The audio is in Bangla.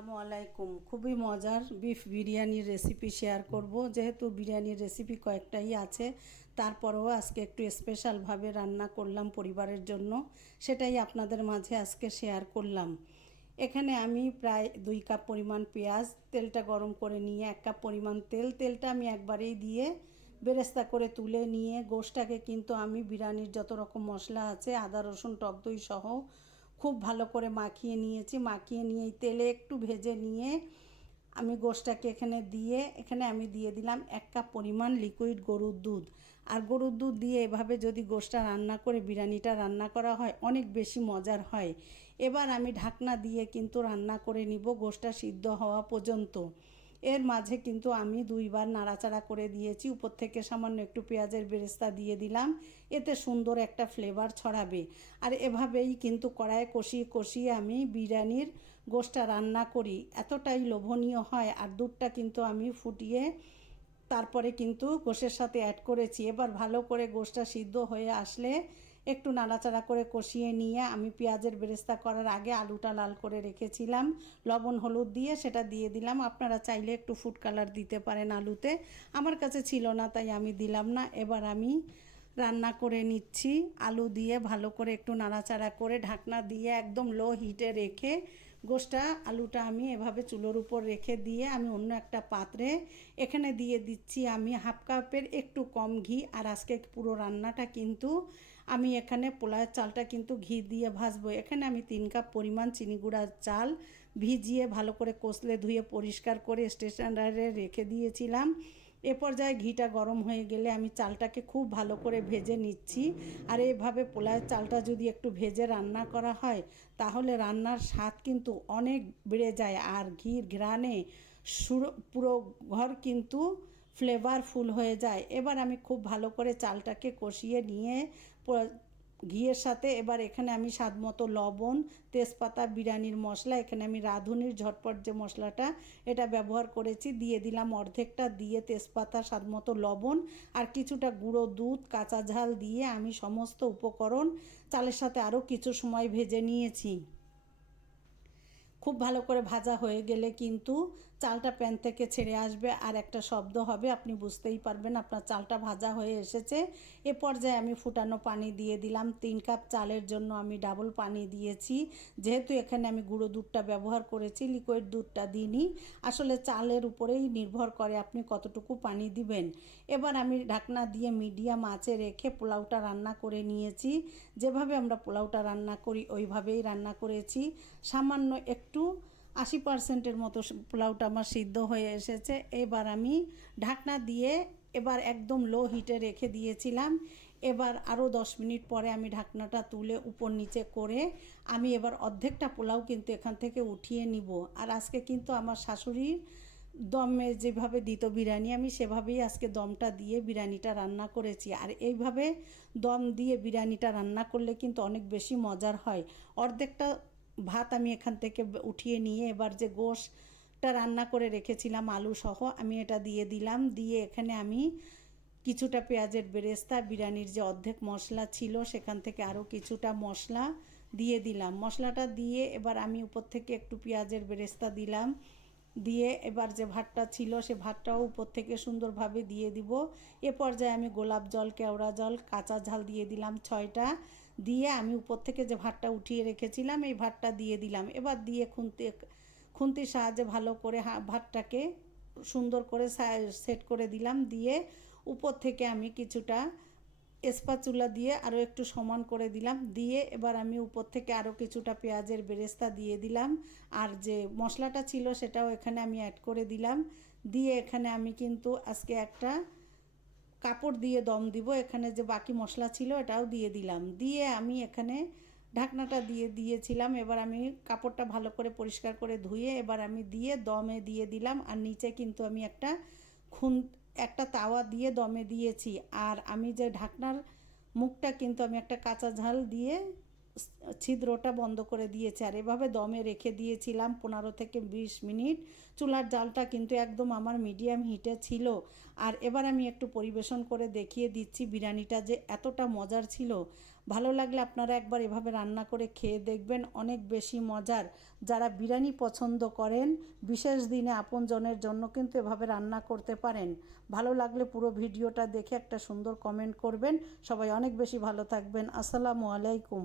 আসসালামু আলাইকুম। খুবই মজার বিফ বিরিয়ানির রেসিপি শেয়ার করব। যেহেতু বিরিয়ানির রেসিপি কয়েকটাই আছে, তারপরেও আজকে একটু স্পেশালভাবে রান্না করলাম পরিবারের জন্য, সেটাই আপনাদের মাঝে আজকে শেয়ার করলাম। এখানে আমি প্রায় দুই কাপ পরিমাণ পেঁয়াজ, তেলটা গরম করে নিয়ে এক কাপ পরিমাণ তেল। তেলটা আমি একবারেই দিয়ে বেরেস্তা করে তুলে নিয়ে, গোশটাকে কিন্তু আমি বিরিয়ানির যত রকম মশলা আছে, আদা, রসুন, টক দই সহ খুব ভালো করে মাখিয়ে নিয়েছি। মাখিয়ে নিয়ে তেলে একটু ভেজে নিয়ে আমি গোশটাকে এখানে দিয়ে, এখানে আমি দিয়ে দিলাম এক কাপ পরিমাণ লিকুইড গরুর দুধ। আর গরুর দুধ দিয়ে এভাবে যদি গোশটা রান্না করে, বিরিয়ানিটা রান্না করা হয়, অনেক বেশি মজার হয়। এবার আমি ঢাকনা দিয়ে কিন্তু রান্না করে নিব গোশটা সিদ্ধ হওয়া পর্যন্ত। এর মাঝে কিন্তু আমি দুইবার নাড়াচাড়া করে দিয়েছি। উপর থেকে সামান্য একটু পেঁয়াজের বেরেস্তা দিয়ে দিলাম। এতে সুন্দর একটা ফ্লেভার ছড়াবে। আর এভাবেই কিন্তু কড়াইয়ে কষিয়ে কষিয়ে আমি বিরিয়ানির গোশটা রান্না করি। এতটাই লোভনীয় হয়। আর দুধটা কিন্তু আমি ফুটিয়ে তারপরে কিন্তু গোশের সাথে অ্যাড করেছি। এবার ভালো করে গোশটা সিদ্ধ হয়ে আসলে একটু নাড়াচাড়া করে কষিয়ে নিয়ে আমি পেঁয়াজের বেরেস্তা করার আগে আলুটা লাল করে রেখেছিলাম। লবণ, হলুদ দিয়ে সেটা দিয়ে দিলাম। আপনারা চাইলে একটু ফুড কালার দিতে পারেন আলুতে। আমার কাছে ছিল না, তাই আমি দিলাম না। এবার আমি রান্না করে নিচ্ছি। আলু দিয়ে ভালো করে একটু নাড়াচাড়া করে ঢাকনা দিয়ে একদম লো হিটে রেখে গোষ্ঠটা, আলুটা আমি এভাবে চুলোর উপর রেখে দিয়ে আমি অন্য একটা পাত্রে এখানে দিয়ে দিচ্ছি আমি হাফ কাপের একটু কম ঘি। আর আজকে পুরো রান্নাটা কিন্তু আমি এখানে পোলাওয়ের চালটা কিন্তু ঘি দিয়ে ভাজবো। এখানে আমি তিন কাপ পরিমাণ চিনি গুঁড়ার চাল ভিজিয়ে ভালো করে কষলে ধুয়ে পরিষ্কার করে স্টেশনারে রেখে দিয়েছিলাম। এ পর্যায়ে ঘিটা গরম হয়ে গেলে আমি চালটাকে খুব ভালো করে ভেজে নিচ্ছি। আর এভাবে পোলাওয়ের চালটা যদি একটু ভেজে রান্না করা হয়, তাহলে রান্নার স্বাদ কিন্তু অনেক বেড়ে যায় আর ঘির ঘ্রাণে পুরো ঘর কিন্তু ফ্লেভারফুল হয়ে যায়। এবার আমি খুব ভালো করে চালটাকে কষিয়ে নিয়ে ঘিয়ের সাথে এবার এখানে আমি স্বাদ মতো লবণ, তেজপাতা, বিরিয়ানির মশলা, এখানে আমি রাঁধুনির ঝটপট যে মশলাটা, এটা ব্যবহার করেছি। দিয়ে দিলাম অর্ধেকটা দিয়ে তেজপাতা স্বাদ মতো লবণ আর কিছুটা গুঁড়ো দুধ, কাঁচা ঝাল দিয়ে আমি সমস্ত উপকরণ, চালের সাথে আরও কিছু সময় ভেজে নিয়েছি। খুব ভালো করে ভাজা হয়ে গেলে কিন্তু চালটা প্যান থেকে ছেড়ে আসবে আর একটা শব্দ হবে, আপনি বুঝতেই পারবেন আপনার চালটা ভাজা হয়ে এসেছে। এ পর্যায়ে আমি ফুটানো পানি দিয়ে দিলাম, তিন কাপ চালের জন্য আমি ডাবল পানি দিয়েছি। যেহেতু এখানে আমি গুঁড়ো দুধটা ব্যবহার করেছি, লিকুইড দুধটা দিইনি, আসলে চালের উপরেই নির্ভর করে আপনি কতটুকু পানি দিবেন। এবার আমি ঢাকনা দিয়ে মিডিয়াম আঁচে রেখে পোলাওটা রান্না করে নিয়েছি। যেভাবে আমরা পোলাওটা রান্না করি, ওইভাবেই রান্না করেছি। সামান্য একটু একটু আশি পার্সেন্টের মতো পোলাওটা আমার সিদ্ধ হয়ে এসেছে। এবার আমি ঢাকনা দিয়ে এবার একদম লো হিটে রেখে দিয়েছিলাম। এবার আরও দশ মিনিট পরে আমি ঢাকনাটা তুলে উপর নিচে করে আমি এবার অর্ধেকটা পোলাও কিন্তু এখান থেকে উঠিয়ে নিব। আর আজকে কিন্তু আমার শাশুড়ির দমে যেভাবে দিত বিরিয়ানি, আমি সেভাবেই আজকে দমটা দিয়ে বিরিয়ানিটা রান্না করেছি। আর এইভাবে দম দিয়ে বিরিয়ানিটা রান্না করলে কিন্তু অনেক বেশি মজার হয়। অর্ধেকটা ভাত আমি এখান থেকে উঠিয়ে নিয়ে এবার যে গোশটা রান্না করে রেখেছিলাম আলু সহ আমি এটা দিয়ে দিলাম। দিয়ে এখানে আমি কিছুটা পেঁয়াজের বেরেস্তা, বিরিয়ানির যে অর্ধেক মশলা ছিল, সেখান থেকে আরও কিছুটা মশলা দিয়ে দিলাম। মশলাটা দিয়ে এবার আমি উপর থেকে একটু পেঁয়াজের বেরেস্তা দিলাম। দিয়ে এবার যে ভাতটা ছিল, সে ভাতটাও উপর থেকে সুন্দরভাবে দিয়ে দিব। এ পর্যায়ে আমি গোলাপ জল, কেওড়া জল, কাঁচা ঝাল দিয়ে দিলাম ছয়টা। দিয়ে আমি উপর থেকে যে ভাতটা উঠিয়ে রেখেছিলাম, এই ভাতটা দিয়ে দিলাম। এবার দিয়ে খুন্তি, খুন্তির সাহায্যে ভালো করে হা, ভাতটাকে সুন্দর করে সেট করে দিলাম। দিয়ে উপর থেকে আমি কিছুটা এসপাচুলা দিয়ে আরও একটু সমান করে দিলাম। দিয়ে এবার আমি উপর থেকে আরও কিছুটা পেঁয়াজের বেরেস্তা দিয়ে দিলাম। আর যে মশলাটা ছিল সেটাও এখানে আমি অ্যাড করে দিলাম। দিয়ে এখানে আমি কিন্তু আজকে একটা কাপড় দিয়ে দম দিব, এখানে যে বাকি মশলা ছিল এটাও দিয়ে দিলাম। দিয়ে আমি এখানে ঢাকনাটা দিয়ে দিয়েছিলাম, এবার আমি কাপড়টা ভালো করে পরিষ্কার করে ধুয়ে এবার আমি দিয়ে দমে দিয়ে দিলাম, আর নিচে কিন্তু আমি একটা খুন, একটা তাওয়া দিয়ে দমে দিয়েছি। আর আমি যে ঢাকনার মুখটা কিন্তু আমি একটা কাঁচা ঝাল দিয়ে ছিদ্রটা বন্ধ করে দিয়েছে। আর এভাবে দমে রেখে দিয়েছিলাম পনেরো থেকে বিশ মিনিট। চুলার জালটা কিন্তু একদম আমার মিডিয়াম হিটে ছিল। আর এবার আমি একটু পরিবেশন করে দেখিয়ে দিচ্ছি বিরিয়ানিটা যে এতটা মজার ছিল। ভালো লাগলে আপনারা একবার এভাবে রান্না করে খেয়ে দেখবেন, অনেক বেশি মজার। যারা বিরিয়ানি পছন্দ করেন, বিশেষ দিনে আপনজনের জন্য কিন্তু এভাবে রান্না করতে পারেন। ভালো লাগলে পুরো ভিডিওটা দেখে একটা সুন্দর কমেন্ট করবেন। সবাই অনেক বেশি ভালো থাকবেন। আসসালামু আলাইকুম।